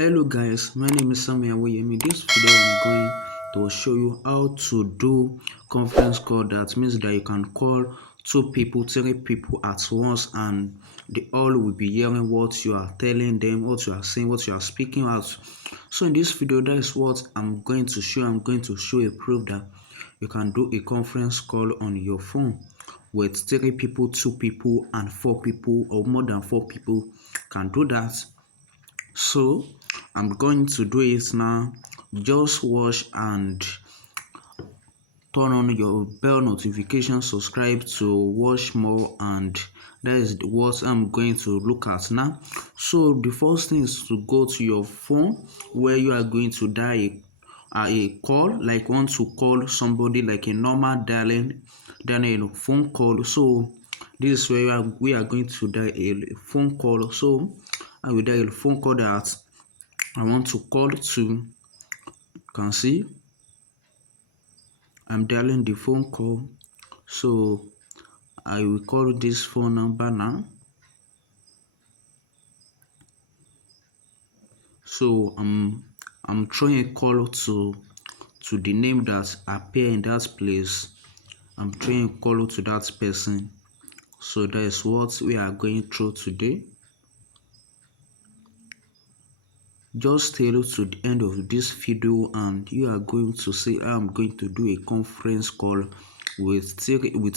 Hello guys, my name is Samuel Woyemi. In this video I'm going to show you how to do conference call. That means that you can call 2 people, 3 people at once and they all will be hearing what you are telling them, what you are saying, what you are speaking out. So in this video, that is what I'm going to show. I'm going to show a proof that you can do a conference call on your phone with 3 people, 2 people and 4 people, or more than 4 people can do that. So I'm going to do it now. Just watch and turn on your bell notification, subscribe to watch more, and that is what I'm going to look at now. So the first thing is to go to your phone where you are going to dial a call, like want to call somebody like a normal dialing a phone call. So this is where we are going to dial a phone call. So I will dial a phone call that I want to call to. You can see I'm dialing the phone call. So I will call this phone number now. So I'm throwing a call to the name that appear in that place. I'm throwing a call to that person. So that is what we are going through today. Just stay to the end of this video and you are going to see I'm going to do a conference call with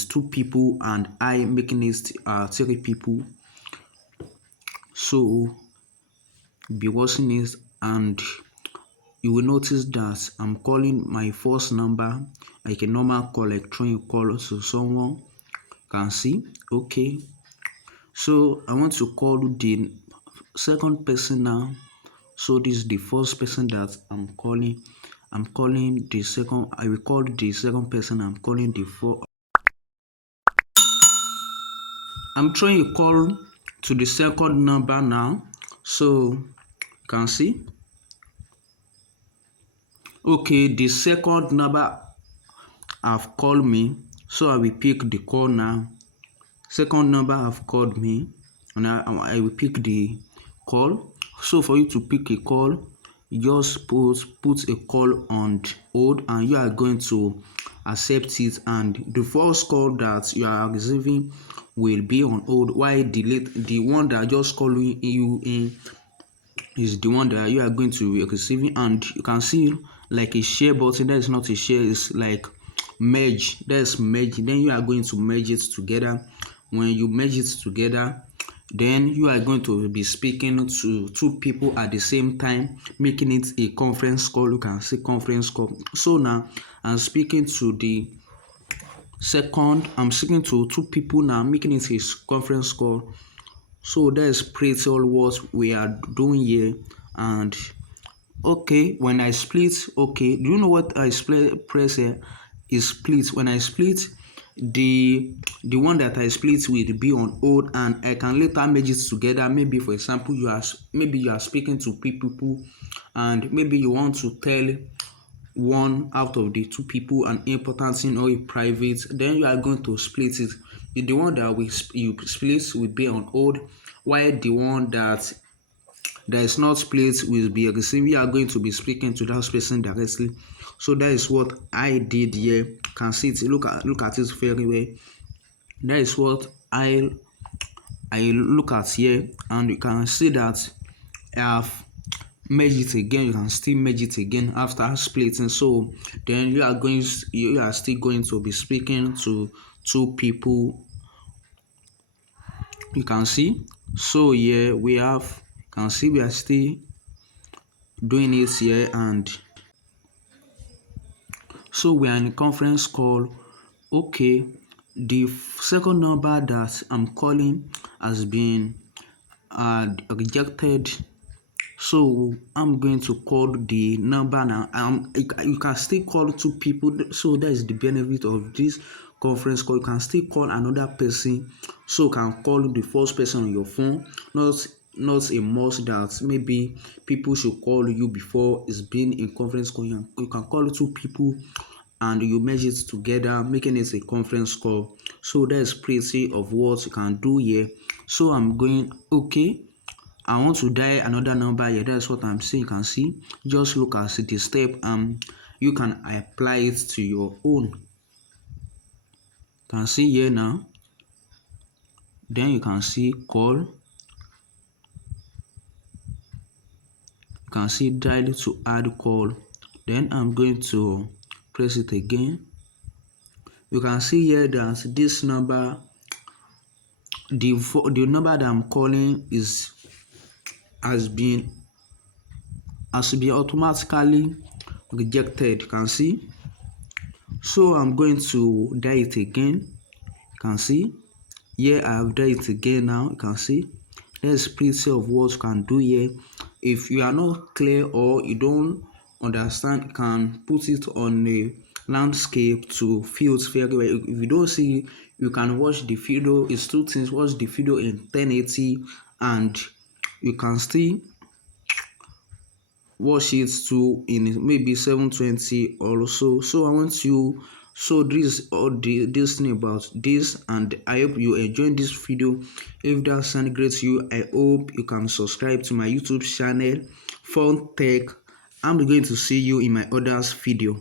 2 people and I making it 3 people. So be watching it and you will notice that I'm calling my first number like a normal call, like trying to call to someone. Can see, okay. So I want to call the second person now. So this is the first person that I'm calling. I'm calling the second. I will call the second person. I'm calling the four. I'm trying to call to the second number now. So you can see. Okay, the second number have called me. So I will pick the call now. Second number have called me, and I will pick the call. So for you to pick a call, you just put a call on hold and you are going to accept it, and the first call that you are receiving will be on hold, while the one that just calling you in is the one that you are going to be receiving. And you can see like a share button. That is not a share, it's like merge. That's merge. Then you are going to merge it together. When you merge it together, then you are going to be speaking to 2 people at the same time, making it a conference call. You can see conference call. So now I'm speaking to the second. I'm speaking to 2 people now, making it a conference call. So that's pretty all what we are doing here. And okay, when I split, okay, do you know what I press here is split. When I split, the one that I split will be on hold and I can later merge it together. Maybe for example, you are speaking to people and maybe you want to tell one out of the 2 people an important thing or a private, then you are going to split it. The one that you split will be on hold, while the one that is not split will be receiving. You are going to be speaking to that person directly. So that is what I did here. You can see it. Look at it very well. That is what I look at here, and you can see that I have merge it again. You can still merge it again after splitting. So then you are still going to be speaking to 2 people. You can see. So here we have, can see we are still doing it here, and so we are in a conference call. Okay, the second number that I'm calling has been rejected. So I'm going to call the number now. You can still call 2 people. So that is the benefit of this conference call. You can still call another person. So you can call the first person on your phone. Not a must that maybe people should call you before it's been in conference call. You can call 2 people and you merge it together, making it a conference call. So that's pretty of what you can do here. So I'm going okay. I want to dial another number here. That's what I'm saying. You can see, just look at the step. You can apply it to your own. You can see here now. Then you can see call. You can see dial to add call. Then I'm going to press it again. You can see here that this number, the number that I'm calling has been automatically rejected. You can see. So I'm going to dial it again. You can see here I have done it again. Now you can see there's plenty of what you can do here. If you are not clear or you don't understand, you can put it on a landscape to feel it very well. If you don't see, you can watch the video. It's two things: watch the video in 1080 and you can still watch it too in maybe 720 or so. So I want you, so this all this thing about this, and I hope you enjoyed this video. If that sounds great to you, I hope you can subscribe to my YouTube channel Fun Tech. I'm going to see you in my others video.